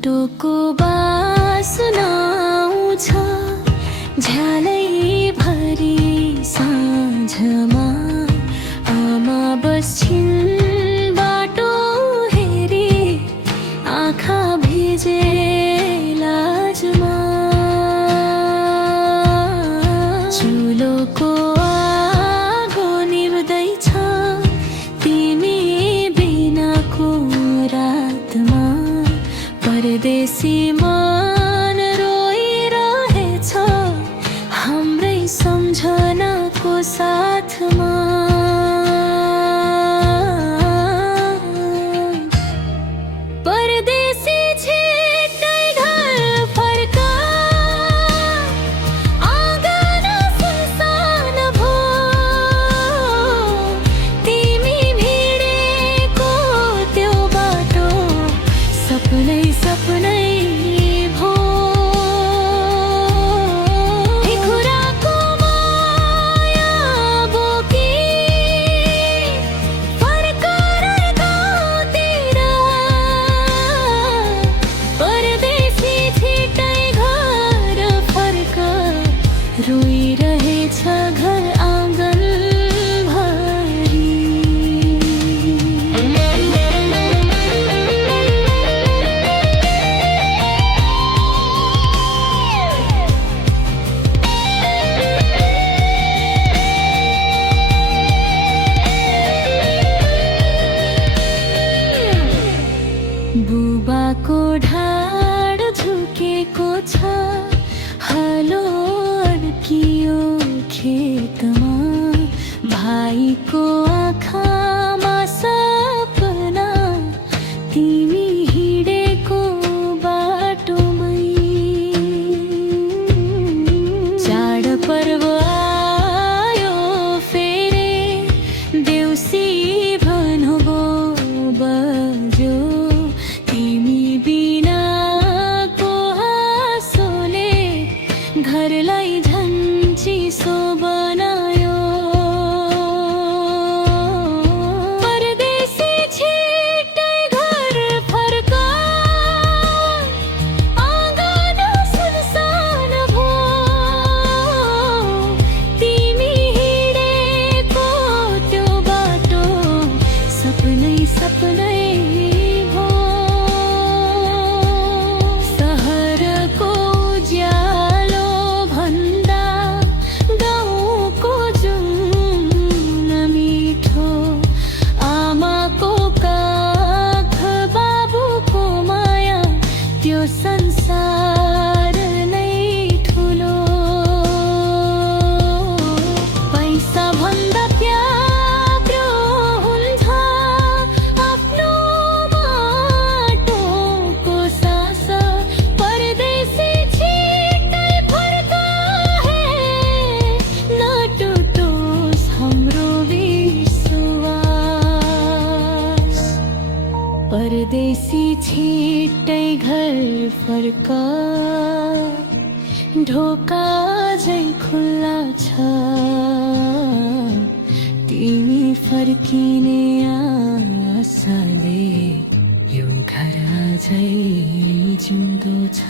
माटोको बासना आउँछ झ्यालैभरि साँझमा। आमा बस्छिन् बाटो हेरी आँखा भिजे लाजमा। चुलोको आगो निभ्दैछ तिमी बिनाको रातमा। परदेशी मन रोइरहेछ हाम्रै सम्झनाको साथमा। परदेशी छिट्टै घर फर्का, आँगन सुनसान भो। तिमी भिडेको त्यो बाटो सपनै सपनै भो। एखुराको माया बोकी फर्का गाउँतिर। परदेशी छिट्टै घर फर्का, रोइरहेछ घर आँगन भरि। बुबाको ढाड झुकेको छ, हलो अड्कियो खेतमा। भाइको आँखामा सपना तिमी हिँडेको बाटोमै। चाडपर्व आयो फेरि देउसी भन्नुभो बज्यो। तिमी बिनाको हाँसोले घरलाई झन् चिसो बनायो। परदेशी छिट्टै घर फर्का, आँगन सुनसान भो। तिमी हिँडेको त्यो बाटो सपनै सपनै भो। सहरको उज्यालो भन्दा गाउँको जुन मिठो। आमाको काख बाबुको माया त्यो संसार नै ठुलो। पैसा भन्दा प्यारो हुन्छ आफ्नो माटोको सास। परदेशी छिट्टै फर्का हे, नटुटोस् हाम्रो विश्वास। परदेशी छिट्टै घर फर्का, ढोका झै खुल्ला छ। तिमी फर्किने आशाले यो घर झै जिउँदो छ।